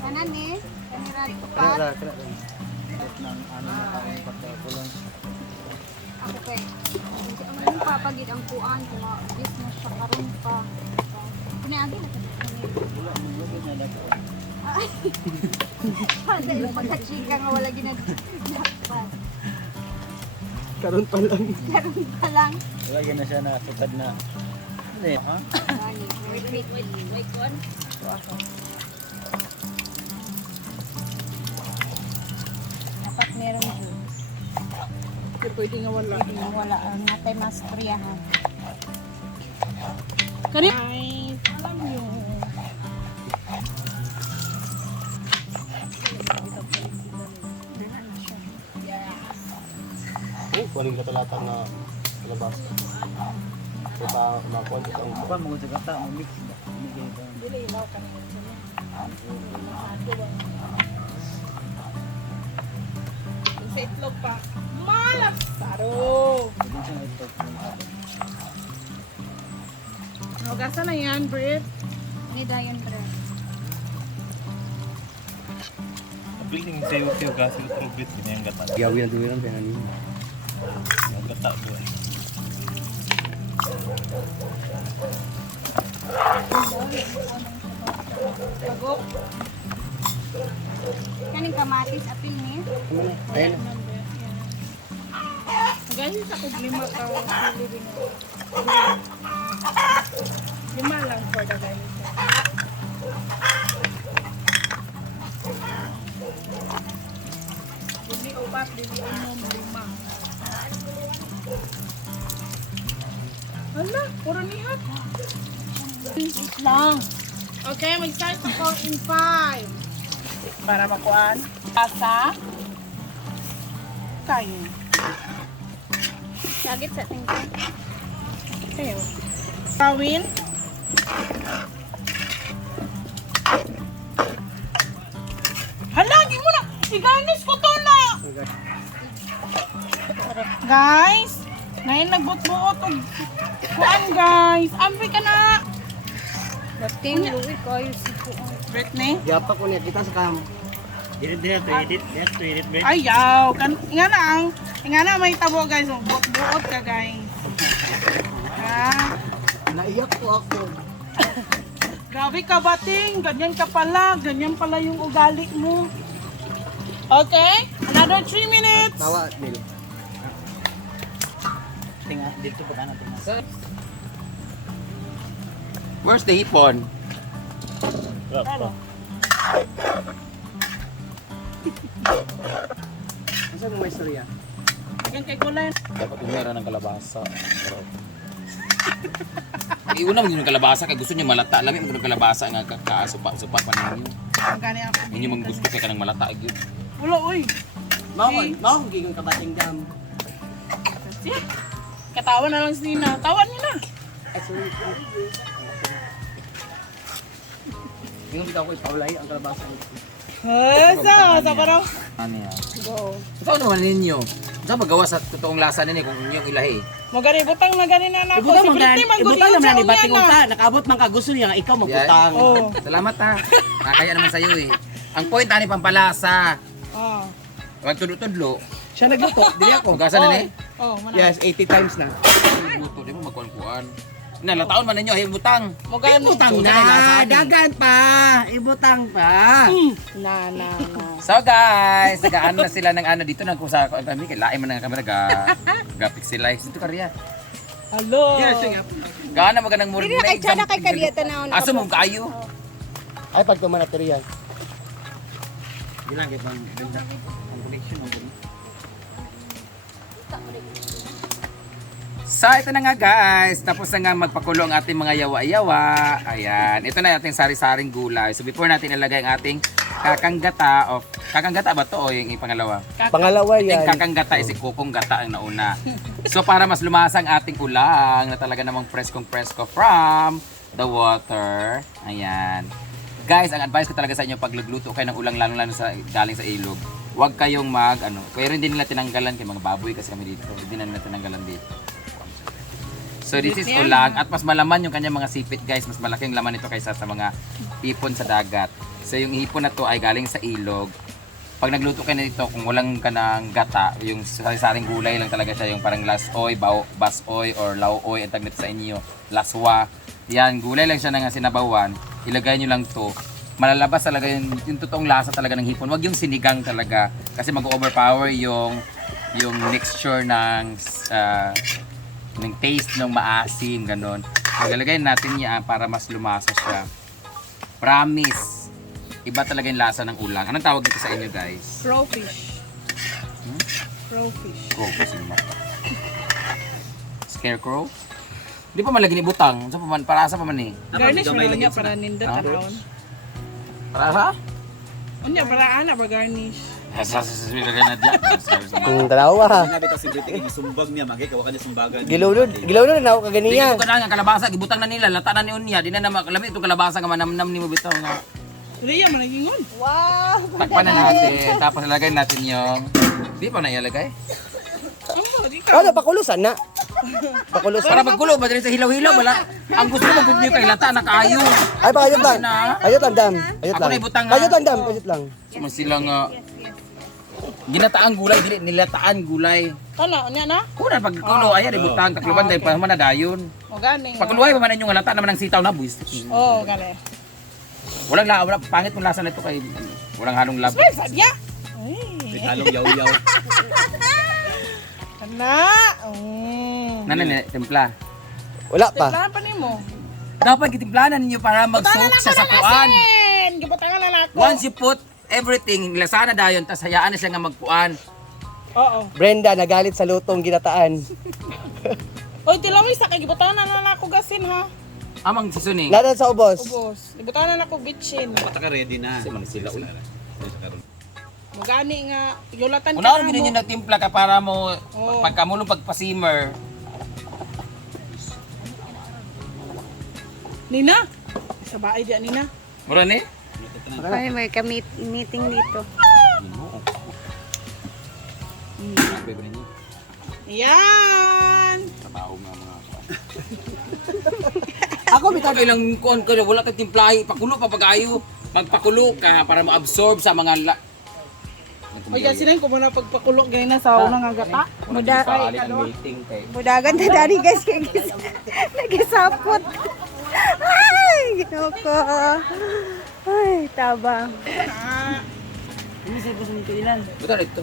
Kanan eh. Kanirad ko pa. Nang ano na kami pagkakulong. Ako kay. Ang papagid ang kuan kung business siya karon pa. Pinaagi na Wala mo na dako. ay. Pada yung pagka-chika nga wala ginagdapan. Karon pa lang. Karon pa lang. Wala na siya nakatupad na. Hindi, ha? Wait, kon. Dapat meron dyan. Pero pwede nga wala. Pwede nga wala. Ang natay maspriyahan. Kani? Ay, alam nyo. Oh, kuning katalata na labas. Kita makuha kita ang Apa mo sa kata mo mix ba? Dili ilaw ka na. Sa itlog pa. Malas! Saro! Hugasan na yan, Brit. Ni Dayan Bre. Building sayo-sayo kasi trubit ini yang gata. Gawin na duwiran kaya nini. Yang gata buat. Pagok. Kaning kamatis apil ni. Ayun. Ganyan sa kog lima ka. Lima lang for the guys. Dili upat, dili unom, lima. Hala, puro nihat. Lang. Okay, mag-start ako in 5. Para makuhaan. Asa. Kayo. Sagit sa tingin. Kayo. Kawin. Hala, di mo na. Iganis ko to na. Guys. Ngayon nagbut-buot og kuan guys. Ampi ka na. Dating luwi kayo si kuan. Britney. Yapa ko niya kita sa kam. Edit to edit. Yes to edit, Brett. Ayaw. Nga na may tabo guys. Buot ka guys. Ah. Naiyak ko ako. Grabe ka bating. Ganyan ka pala. Ganyan pala yung ugali mo. Okay. Another 3 minutes. Tawa, Mil. Tinga dito pa kana tinga. Where's the hipon? Pero, Asa mo may istorya? hanggang kay Kulay. Dapat umira ng kalabasa. Iuna mo yung kalabasa kay gusto niyo malata. Alam mo yung kalabasa nga kasupa-supa pa ninyo. Ang gani ako. Inyo mang gusto kay kanang malata gyud. Ulo, uy. Mao gigon kabating dam. Kasi, katawa na lang si Nina. Tawan niyo na. Ay sorry. Yung bitaw ko ipaulay ang kalabasa. Sa paraw. Ano ya? Go. Ito naman ninyo. Sa magawa sa totoong lasa ninyo kung inyong ilahi. Magani, butang na gani na ako. Ibutang Si man Britney, gani, ibutang naman ni bating na. ka. Nakaabot man ka gusto niya nga ikaw magbutang. Oh. Salamat ha. Kaya naman sa'yo eh. Ang point ani pampalasa. Oh. Wag tudlo-tudlo. Siya nagluto, dili ako. Hugasan na ni. Oh, mana. Yes, 80 times na. Luto di mo magkuan-kuan. Nalataon man ninyo hibutang. Magani. Ibutang Tunay na lasa na, ni. dagan pa. Ibutang pa. Na. So guys, nagaan na sila ng ano dito nang kusa ko kami kay lain man ang kamera ga pixelize dito kariya. Hello. Gaana maganang murag Dili na kay Chana kay Kadiata na ako. Aso mo kayo. Ay pag tumanatiriyan. Bilang kay bang benda. Ang collection mo. So ito na nga guys, tapos na nga magpakulo ang ating mga yawa-yawa. Ayan, ito na ating sari-saring gulay. So before natin ilagay ang ating kakanggata, o kakanggata ba to o yung pangalawa? Pangalawa Yung yan. kakanggata is kukong gata ang nauna. So para mas lumasa ang ating ulang na talaga namang preskong-presko from the water. Ayan. Guys, ang advice ko talaga sa inyo pag lugluto kayo ng ulang lalo sa galing sa ilog. Huwag kayong pero hindi nila tinanggalan kay mga baboy kasi kami dito. Hindi na nila tinanggalan dito. So this is ulang at mas malaman yung kanyang mga sipit guys. Mas malaking laman ito kaysa sa mga hipon sa dagat. So yung hipon na to ay galing sa ilog. Pag nagluto ka na ito, kung walang ka ng gata, yung sari-saring gulay lang talaga siya, yung parang lasoy, basoy, or lauoy, ang tag nito sa inyo, laswa. Yan, gulay lang siya na sinabawan. Ilagay nyo lang to. Malalabas talaga yung totoong lasa talaga ng hipon. Huwag yung sinigang talaga. Kasi mag-overpower yung mixture ng taste ng maasim, ganun. Magalagay natin yan para mas lumasa siya. Promise. Iba talaga yung lasa ng ulang. Anong tawag dito sa inyo, guys? Crawfish. Crawfish. Crawfish yung mata. Scarecrow? Di pa malagin ibutang. Para sa pa man eh. Garnish mo gamay niya lagi para nindot Ah? around. Para sa? Unya para ana ba garnish? Sa lagay na dyan. Dalawa ha. Nga bitaw si Briti kay gisumbag niya magay kawa ka niya sumbagan. Gilaw nun na ako Hindi kaganiya. ko ka nga kalabasa. Gibutang na nila. Lata na ni Unya. Di na makalami itong kalabasa nga manamnam ni mo bitaw nga. Leia man nagingon. Wow! Takpan na natin. Tapos ilagay natin yung... Di pa na ilalagay? Di ka. Ano, pakulusan na. Pakulusan. Para magkulo ba dito sa hilaw-hilaw? Wala. Ang gusto mo gud niyo kay lata na kaayo. Ay, pakayot lang. Ayot lang, dam. Ayot Ako lang. na ibutang nga. Ayot lang, dam. Ayot lang. Suma sila nga... Ginataang gulay, dili nilataan gulay. Kana unya na? Kuna pagkulo, ayan ibutang takluban dahil pa man na dayon. O gani. Pagkuluay pa man yung lata naman ng sitaw na buwis. Oh, gani. Walang pangit mong lasa nito kay walang halong lab. Ay, sadya. May Ay. halong yaw-yaw. Kana. Nanan timpla. Wala pa. Timplahan pa nimo. Dapat gitimplanan ninyo para mag-soak siya sa kuan. Gibutangan na nako. Once you put everything, lasa na dayon, tas hayaan na siya nga magkuan. Oo. Brenda, nagalit sa lutong ginataan. Oy, tilawis sa kay gibutangan na nako gasin ha. Amang sisuning. Ladan sa ubos. Ubos. Gibutangan na nako bitchin. Bata ka ready na. Kasi man sila uy. Mo gani nga yulatan Unaon gid ninyo nagtimpla ka para mo Oo. pagkamulong pagpa-simmer. Nina. Sa bahay di Nina. Mura ni? Ay, may meeting dito. Yan. Trabaho nga mga Ako, Ikaw kailang kuan ka wala kang timplahi, pakulo pa pag-ayo. Magpakulo ka para mo-absorb sa mga Oy, kasi nang ko muna pagpakulo gay na sa unang nga gata. Muda meeting kay. Budagan na dari guys kay nagisapot. Ay, ginoko. Ay, tabang. Buta dito.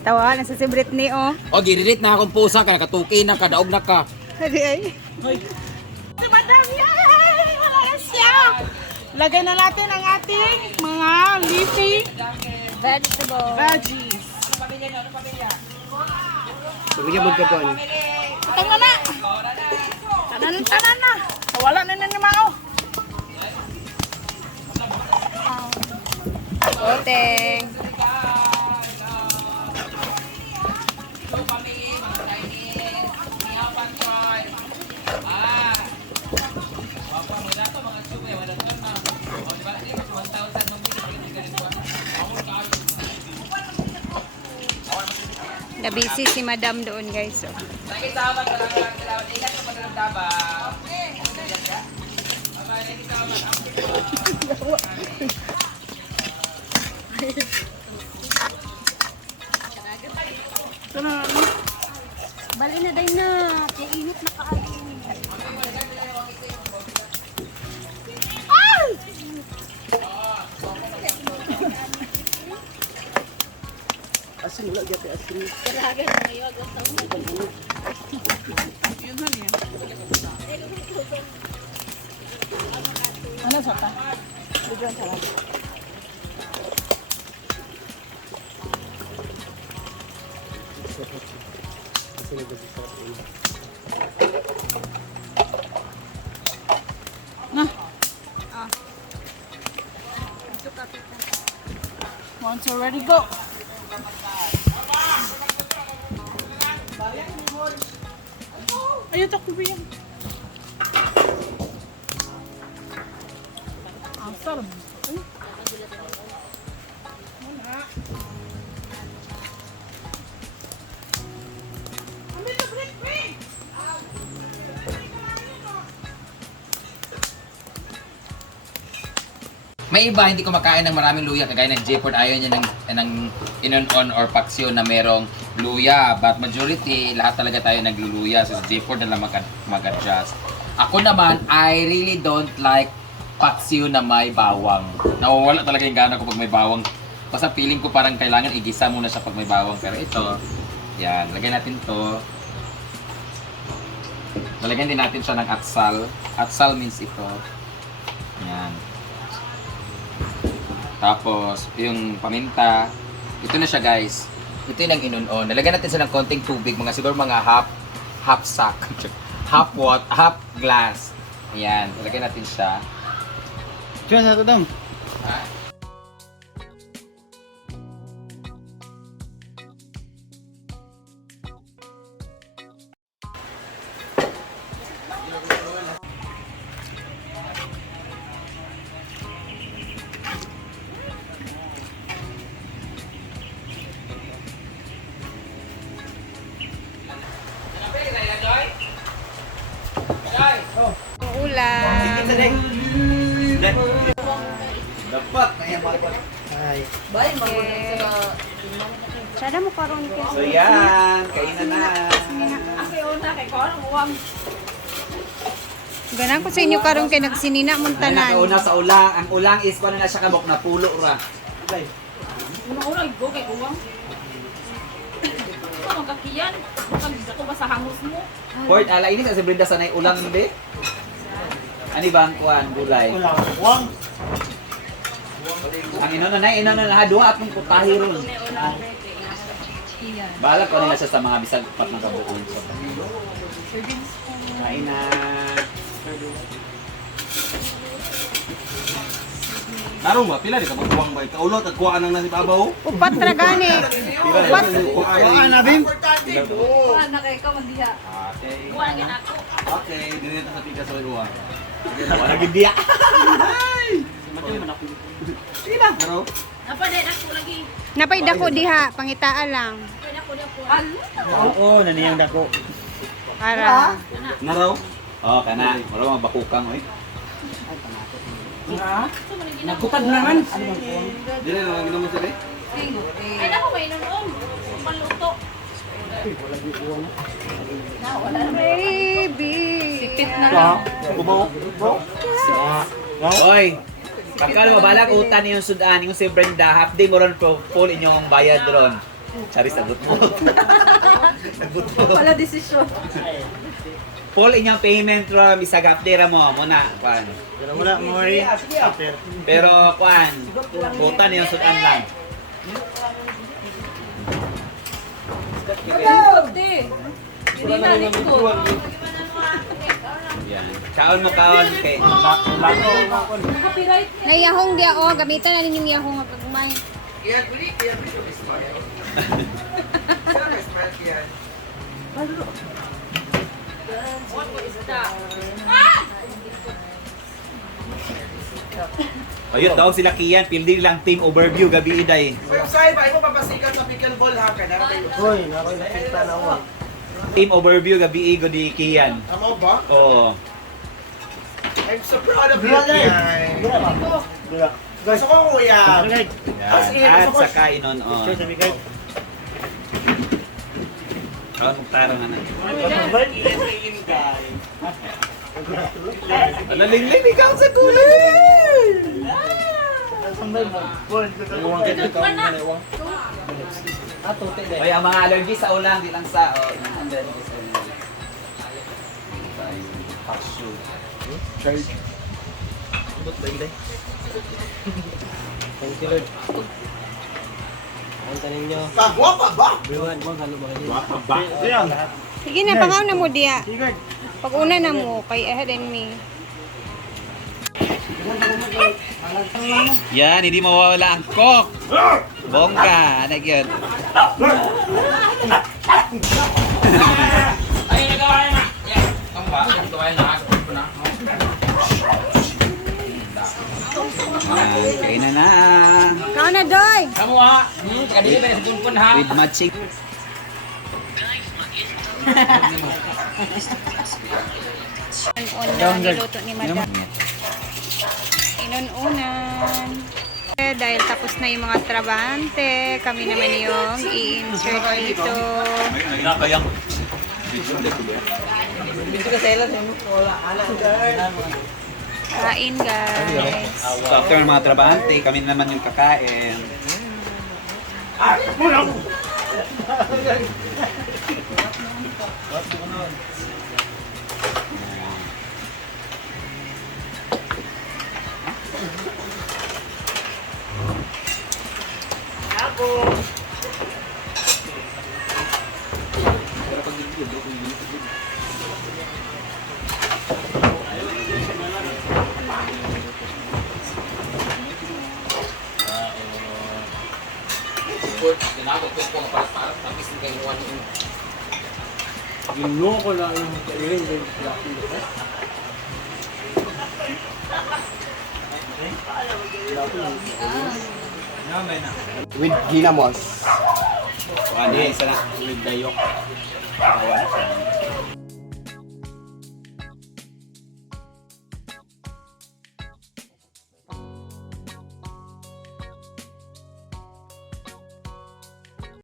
Tawa na sa si Britney oh. O girelit na akong pusa ka nakatuki na kadaog na ka. Hadi ay. Si Madam Yay! Wala na siya! Lagay na natin ang ating mga leafy Vegetable. veggies. Bigyan mo ka doon. Tanan na! Tanan na! Wala na ni Mao. Oteng. Nabisi si Madam doon guys. Oh. Bali na day na. Kaya init na kaayo. Asin, wala gyapon asin. Yun han yan. Ano sa ta? Bigyan sa lagi. Na. Once you're ready, go. Ayaw ta kubiyan. Ang sarap. May iba hindi kumakain ng maraming luya kagaya ng Jayford, ayaw niya ng inon-on or paksyo na merong luya. But majority, lahat talaga tayo nagluluya. So si Jayford na lang mag-adjust. Ako naman, I really don't like paksyo na may bawang. Nawawala talaga yung gana ko pag may bawang. Basta feeling ko parang kailangan igisa muna siya pag may bawang. Pero ito, yan, lagyan natin to. Lalagyan din natin siya ng atsal. Atsal means ito. Yan. Tapos, yung paminta, ito na siya guys. Ito yung inon-on. Nalagyan natin siya ng konting tubig, siguro mga half sack, half glass. Ayan, nalagyan natin siya. Diyan sa tudong. Ha? Ulam. Dapat kaya mo. Sada mo karon ka. So yan, kainan na. Ganang ko sa inyo karon kay nagsinina mong tanan. Una sa ulang, ang ulang is paano na siya kabok na pulo ra. Una-una, igo kay uwang. Ano magkakiyan? Pagdito ko ba sa hangos mo? Port, ala ini sa si Brenda sanay ulang be. Ani ba ang kuan gulay? Wang. Ang ino na ha duha atong putahi ron. Bahala ko nila siya sa mga bisag pat ng kabuon. So. Kain na. Narong ba pila di ka magkuwang ba? Kaulot at kuwaan nang nasi babaw. Upat ra gani. Upat. Kuwaan na bim. Wala kay ka man diha. Okay. Wala gid ako. Okay, dito sa pika sa uwa. Wala gid dia. Sige na, bro. Napa din ako lagi. Napay dako diha, pangitaan lang. Oo, naniyang dako. Para. Naraw? Oh, kana. Wala mga bakukang oy. Nagkutad naman. Dili na ginawa mo sila. Ay nako may noon. Maluto. Baby. Sipit na lang. Oy. Pagka mabalak utan yung sudan, yung si Brenda, half day mo ron full inyong bayad ron. Charis, nagot mo. Wala desisyon. Full inyong payment ron, bisag half day ra mo. Muna, kuan. Wala mo rin. Pero, kuan, utan yung sudan lang. Hindi na dito. Yan. Kaon mo kaon kay Copyright. Naiyahong dia oh, gamitan na ninyong yahong nga pagmay. Ayun daw sila Kian, building lang team overview gabi iday. Website, ay mo papasikat sa pickleball ha ka na. Hoy, nakoy nakita na wa. Team overview gabi igo di Kian. Amo ba? Oo. I'm so proud of you. Kian. Gusto ko kuya. Yan. At saka inon on. Kaon mo tarong ana. Alaling-ling ikaw sa kulay. Oy, ang mga allergy sa ulang, di lang sa Thank you Lord. Ang tanin nyo. Pagwapa ba? Sige na, pangaw na mo diya. Pag-una na mo, kay ahead and me. Yan, hindi mawawala ang cook. Bongga, ano yun? Ay, nagawa na! Yan, ang ba? Nagawa na. Kain na na. Kao na, Doy! Kamu ha? Kadili ba na sa punpun ha? With matching. Ang niluto ni Madam. inununan. Dahil tapos na yung mga trabahante, kami naman yung i-insert dito. Kain guys. So after ng mga trabahante, kami naman yung kakain. Ginuha ko lang yung kairin. With ginamos. Ano, isa na. With dayok.